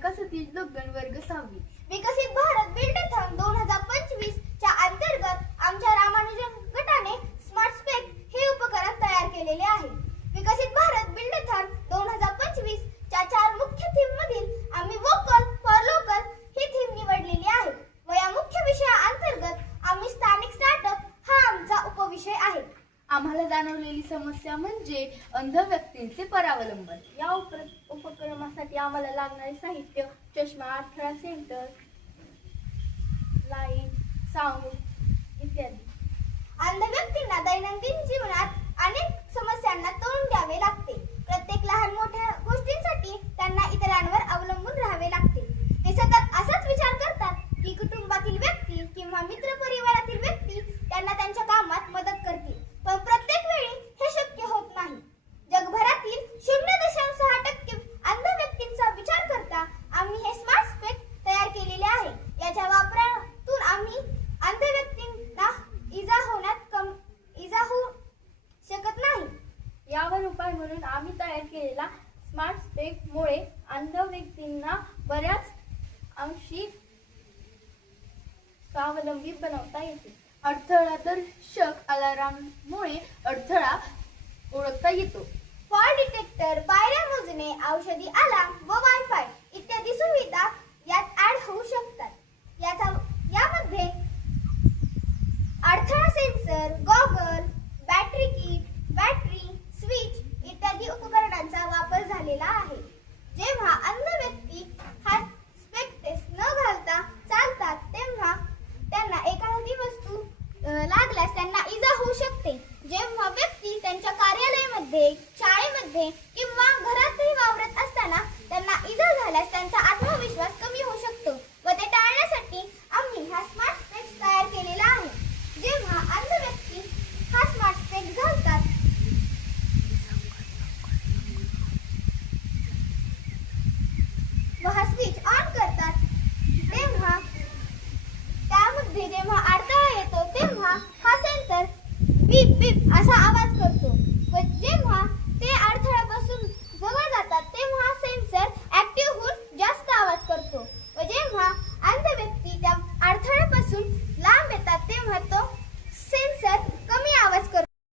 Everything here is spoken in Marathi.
विकासातील लोकगण वर्ग 6वी. विकसित भारत बिल्डाथॉन 2025 च्या अंतर्गत आमच्या रामानुजन गटाने स्मार्ट स्पेक हे उपकरण तयार केलेले आहे. विकसित भारत बिल्डाथॉन 2025 च्या 4 मुख्य थीम मधील आम्ही vocal for local he theme निवडलेली आहे व या मुख्य विषयाअंतर्गत आम्ही स्थानिक स्टार्टअप हा आमचा उपविषय आहे. आम्हाला जाणवलेली समस्या म्हणजे अंध व्यक्तींचे परावलंबन. या उपक्रमासाठी आम्हाला लागणारे साहित्य चष्मा, अडथळा सेंटर, लाईट, साऊंड इत्यादी. अंध व्यक्तींना दैनंदिन जीवनात अनेक समस्यांना तोंड द्यावे लागते. प्रत्येक लहान मोठ्या गोष्टींसाठी त्यांना इतरांवर अवलंबून राहावे लागते. ते सतत असाच विचार करतात की कुटुंबातील व्यक्ती किंवा मित्र परिवारातील व्यक्ती त्यांना त्यांच्या कामात मदत करतील, पण प्रत्येक वेळी हे शक्य होत नाही. जगभरातील 0.6% अंध व्यक्तींचा विचार करता आम्ही हे स्मार्ट स्पेक तयार केलेले आहे. याच्या वापरातून आम्ही अंध व्यक्तींना इजा होऊ शकत नाही. यावर उपाय म्हणून आम्ही तयार केलेला स्मार्ट स्पेक मुळे अंध व्यक्तींना बऱ्याच अंशी स्वावलंबी बनवता येते. अडथळा दर्शक अलार्ममुळे अडथळा ओळखता येतो. फॉल डिटेक्टर, पायऱ्या मोजणे, औषधी अलार्म व वायफाय इत्यादी सुविधा यात ऍड होऊ शकतात. यामध्ये अडथळा सेन्सर, गॉगल